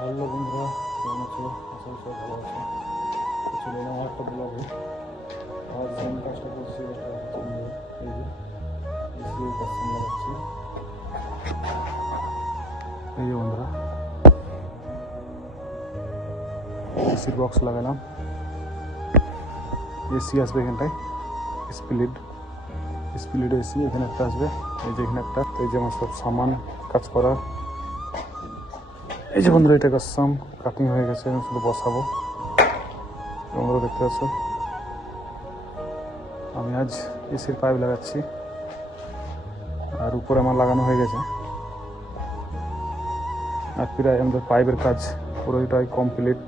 Hello বন্ধুরা, কেমন আছো? আশা করি সবাই ভালো আছে। চলে এলাম আমার একটা ব্লগে। আজ আমি কাজটা করছি একটা এই যে এসি কাজ লাগাচ্ছি। এই যে বন্ধুরা, এসির বক্স লাগালাম। এসি আসবে এখানটায়, স্প্লিট এসি এখানে একটা আসবে। এই যে এখানে একটা, এই যে আমার সব সামান কাজ করার। এই যে বন্ধুরা, এটা কাজসাম কাটিং হয়ে গেছে, আমি শুধু বসাবো। তোমরা দেখতে পাচ্ছ, আমি আজ এসির পাইপ লাগাচ্ছি। আর উপরে আমার লাগানো হয়ে গেছে। আর প্রায় আমাদের পাইপের কাজ পুরোটাই কমপ্লিট।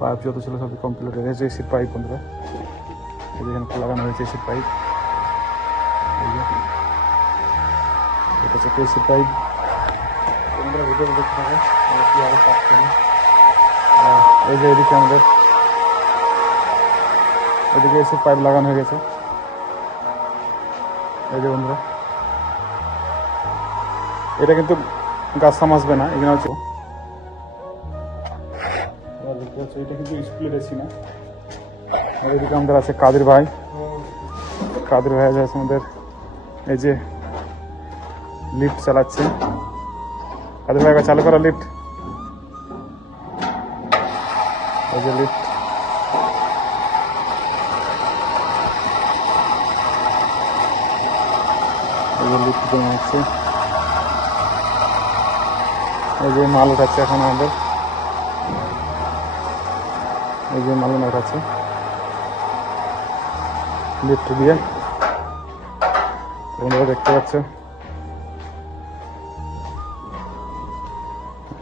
পাইপ যত ছিল সবই কমপ্লিট হয়ে গেছে। এসির পাইপ বন্ধুরা, এই যে এখানে লাগানো হয়েছে এসির পাইপ। এই যে এটা হচ্ছে এসির পাইপ। তোমরা ভিডিও দেখতে থাকো কীভাবে কাজ করি। এই যে এদিকে আমাদের এদিকে এসির পাইপ লাগানো হয়ে গেছে। এই যে বন্ধুরা, এটা কিন্তু গাছ আসবে না, এখানে হচ্ছে দেখতে পাচ্ছ, এটা কিন্তু স্প্লিট এসি না। আর এদিকে আমাদের আছে কাদের ভাই আছে আমাদের, এই যে লিফট চালাচ্ছে। কাদের ভাই চালু করা লিফট, এই যে লিফট। এই যে লিফট জমে আছে। এই যে মাল উঠাচ্ছে এখন আমাদের, এই যে মাল উঠাচ্ছে লিফট দিয়ে। তোমরা দেখতে পাচ্ছ,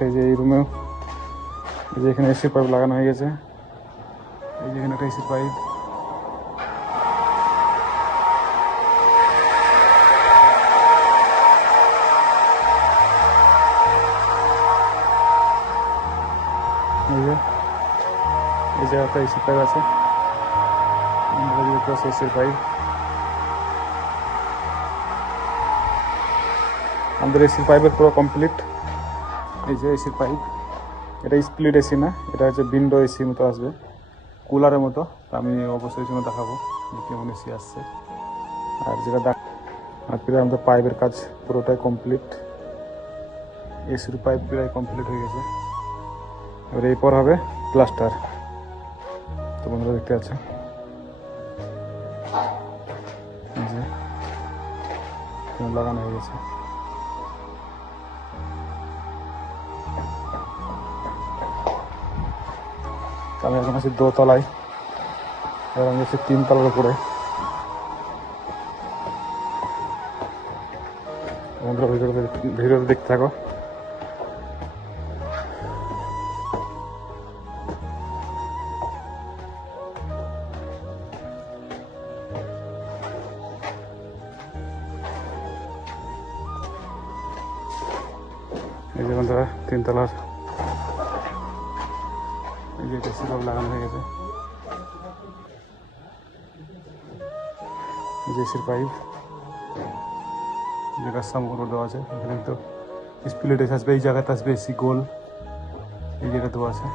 এই যে এই রুমেও এই যে এখানে এসির পাইপ লাগানো হয়ে গেছে। এই যে এখানে একটা এসির পাইপ। এই যে একটা এসির পাইপ আছে, এসির পাইপ। আমাদের এসির পাইপের পুরো কমপ্লিট। এই যে এসির পাইপ, এটা স্প্লিট এসি না, এটা হচ্ছে উইন্ডো এসি মতো আসবে, কুলারের মতো। আমি অবশ্যই সঙ্গে দেখাবো যে কেমন এসি আসছে। আর যেটা আর প্রায় আমাদের পাইপের কাজ পুরোটাই কমপ্লিট। এসির পাইপ প্রায় কমপ্লিট হয়ে গেছে। এবার এরপর হবে প্লাস্টার। তো বন্ধুরা দেখতে আছে, লাগানো হয়ে গেছে। আমি এখন আছি দোতলায়, এবার আমি আছি 3 তলার উপরে। বন্ধুরা ভিডিওতে দেখতে থাকো। এই যে বন্ধুরা 3 তলার এই যে এসি সব লাগানো হয়ে গেছে। এই যে এসির পাইপ, যেটা সামগ্র দেওয়া আছে। এখানে তো স্প্লিট এসি আসবে, এই জায়গাতে আসবে এসি গোল, এই জায়গায় দেওয়া আছে।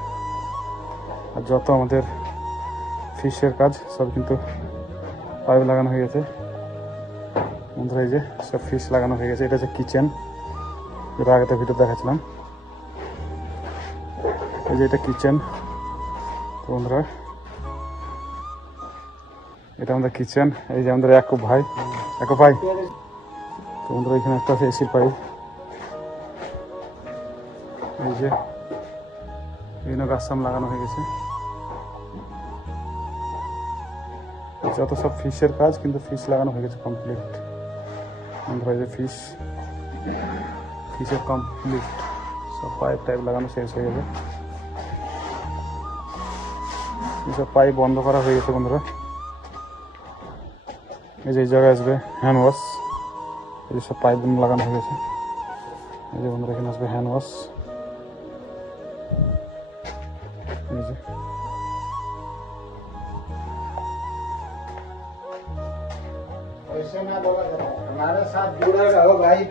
আর যত আমাদের ফিশের কাজ সব কিন্তু পাইপ লাগানো হয়ে গেছে বন্ধুরা। এই যে সব ফিশ লাগানো হয়ে গেছে। এটা হচ্ছে কিচেন, যেটা আগেতে ভিডিও দেখাচ্ছিলাম। এই যে এটা কিচেন বন্ধুরা, এটা আমাদের কিচেন। এই যে আমাদের একো ভাই তো বন্ধুরা, এখানে একটা আছে এসির পাইপ। এই যে বিভিন্ন গাছসাম লাগানো হয়ে গেছে। যত সব ফিশের কাজ কিন্তু ফিশ লাগানো হয়ে গেছে কমপ্লিট বন্ধুরা। এই যে ফিশের কমপ্লিট সব পাইপ টাইপ লাগানো শেষ হয়ে গেছে। এইসব পাইপ বন্ধ করা হয়ে গেছে বন্ধুরা। এই যে এই জায়গায় আসবে হ্যান্ড ওয়াশ, এই যে সব পাইপ লাগানো হয়ে গেছে। এই যে বন্ধুরা এখানে আসবে হ্যান্ড ওয়াশ। এই যে ऐसे ना बोला करो, हमारे साथ जुड़े रहो भाई।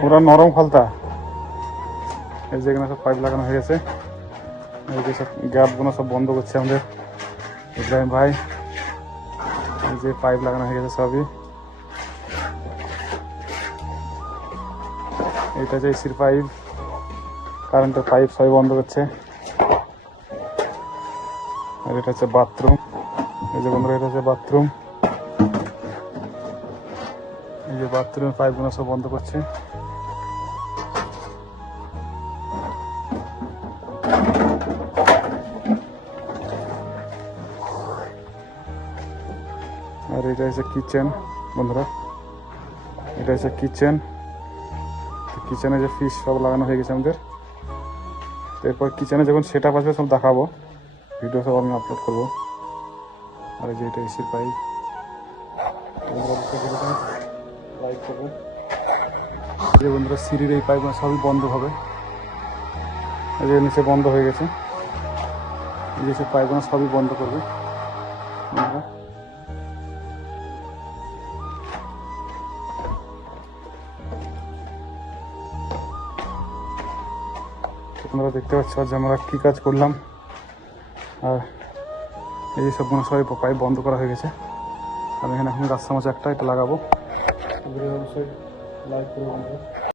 পুরো নরম খালতা। এই যে এখানে সব পাইপ লাগানো হয়ে গেছে, এই যে সব গ্যাপগুলো সব বন্ধ করছে আমাদের ইব্রাহিম ভাই। এই যে পাইপ লাগানো হয়ে গেছে সবই। এটা যে এসির পাইপ, কারেন্টের পাইপ সবই বন্ধ করছে। আর এটা হচ্ছে বাথরুম। এই যে বন্ধুরা, এটা হচ্ছে বাথরুম। এই যে বাথরুমের পাইপগুলো সব বন্ধ করছে। আর এটা হচ্ছে কিচেন বন্ধুরা, এটা হচ্ছে কিচেন। কিচেনে যে ফিশ সব লাগানো হয়ে গেছে আমাদের। এরপর কিচেনে যখন সেট আপ আসবে সব দেখাবো, ভিডিও সব আমি আপলোড করবো। আর এই যে এটা এসির পাইপ, লাইক করবো। যে বন্ধুরা সিঁড়ির এই পাইপ সবই বন্ধ হবে, এই যে নিচে বন্ধ হয়ে গেছে। এই যে পাইপগুলো সবই বন্ধ করবে বন্ধুরা। তোমরা দেখতে পাচ্ছ যে আমরা কী কাজ করলাম। আর এই সবগুলো সবাই পাইপ বন্ধ করা হয়ে গেছে। আমি এখানে এখন রাস্তা মাঝে একটা এটা লাগাবো। অবশ্যই লাইক করবো বন্ধুরা।